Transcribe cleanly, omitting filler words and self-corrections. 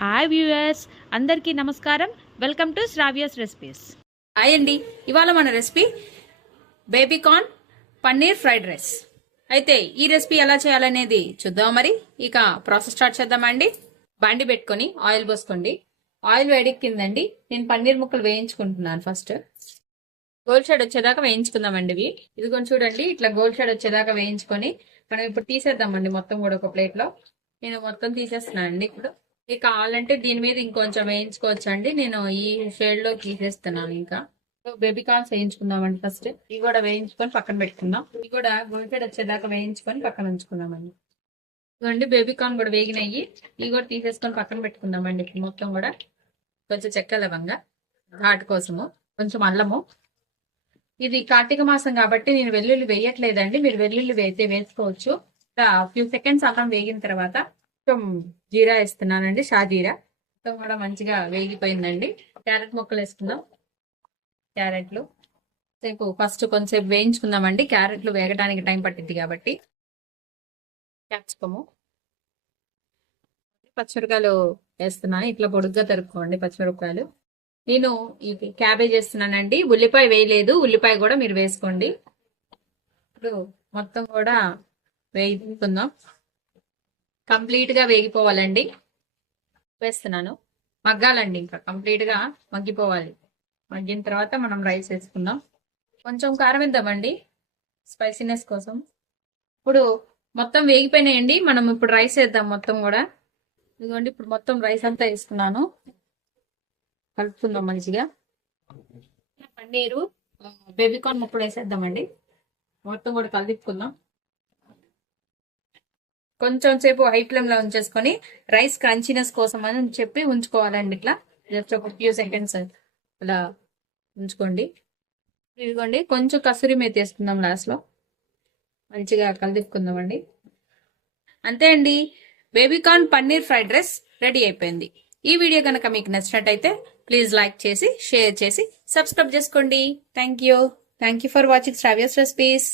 Hi viewers, అందరికీ నమస్కారం. Welcome to Sravya's recipes. Hi అండి. ఇవాళ మన recipe baby corn paneer fried rice. అయితే ఈ రెసిపీ ఎలా చేయాలనేది చూద్దాం. మరి ఇక ప్రాసెస్ స్టార్ట్ చేద్దామండి. బాండి పెట్టుకొని ఆయిల్ పోసుకోండి. ఆయిల్ వేడెక్కిందండి. నేను పన్నీర్ ముక్కలు వేయించుకుంటున్నాను. ఫస్ట్ గోల్డ్ షేడ్ వచ్చేదాకా వేయించుకుందామండి. ఇది కొంచెం చూడండి, ఇట్లా గోల్డ్ షేడ్ వచ్చేదాకా వేయించుకొని మనం ఇప్పుడు తీసేద్దామండి. మొత్తం కూడా ఒక ప్లేట్ లో నేను మొత్తం తీసేస్తున్నాను అండి. ఇప్పుడు ఇక కావాలంటే దీని మీద ఇంకొంచెం వేయించుకోవచ్చు అండి. నేను ఈ షేడ్ లో తీసేస్తున్నాను. ఇంకా బేబీ కార్న్స్ వేయించుకుందామండి. ఫస్ట్ ఇవి కూడా వేయించుకొని పక్కన పెట్టుకుందాం. ఇవి కూడా గోల్డ్ షేడ్ వచ్చేదాకా వేయించుకొని పక్కన ఉంచుకుందామండి. ఇవ్వండి బేబీ కార్న్ కూడా వేగినయ్యి. ఇవి కూడా తీసేసుకొని పక్కన పెట్టుకుందామండి. మొత్తం కూడా కొంచెం చెక్క లవంగా, ఘాటు కోసము, కొంచెం అల్లము. ఇది కార్తీక మాసం కాబట్టి నేను వెల్లుల్లి వేయట్లేదండి. మీరు వెల్లుల్లి అయితే వేసుకోవచ్చు. ఫ్యూ సెకండ్స్ అల్లం వేగిన తర్వాత కొంచెం జీరా వేస్తున్నానండి. షాజీరా మొత్తం కూడా మంచిగా వేగిపోయిందండి. క్యారెట్ ముక్కలు వేసుకుందాం. క్యారెట్లు సేపు ఫస్ట్ కొంచెంసేపు వేయించుకుందామండి. క్యారెట్లు వేగడానికి టైం పట్టింది కాబట్టి. క్యాప్సికము, పచ్చిమిరకాయలు వేస్తున్నాను. ఇట్లా పొడుగ్గా తరుక్కోండి పచ్చిమిరపకాయలు. నేను ఈ క్యాబేజ్ వేస్తున్నానండి. ఉల్లిపాయ వేయలేదు. ఉల్లిపాయ కూడా మీరు వేసుకోండి. ఇప్పుడు మొత్తం కూడా వేయించుకుందాం. కంప్లీట్ గా వేగిపోవాలండి. వేస్తున్నాను. మగ్గాలండి. ఇంకా కంప్లీట్ గా మగ్గిపోవాలి. మగ్గిన తర్వాత మనం రైస్ వేసుకుందాం. కొంచెం కారం వేద్దామండి స్పైసీనెస్ కోసం. ఇప్పుడు మొత్తం వేగిపోయినాయండి. మనం ఇప్పుడు రైస్ వేద్దాం మొత్తం కూడా. ఇదిగోండి ఇప్పుడు మొత్తం రైస్ అంతా వేసుకున్నాను. కలుపుకుందాం మంచిగా. పన్నీరు బేబీకార్న్ ముక్కలు వేసేద్దామండి. మొత్తం కూడా కలిపుకుందాం. కొంచెం సేపు హై ఫ్లేమ్ లో ఉంచేసుకొని రైస్ క్రంచీనెస్ కోసం అని చెప్పి ఉంచుకోవాలండి. ఇట్లా జస్ట్ ఒక ఫ్యూ సెకండ్స్ అలా ఉంచుకోండి. ఇదిగోండి కొంచెం కసూరి మేతి వేసుకుందాం లాస్ట్ లో. మంచిగా కలిపుకుందామండి. అంతే అండి, baby corn paneer fried rice ready అయిపోయింది. ఈ వీడియో కనుక మీకు నచ్చినట్టయితే ప్లీజ్ లైక్ చేసి, షేర్ చేసి, సబ్స్క్రైబ్ చేసుకోండి. Thank you for watching Sravya's recipes.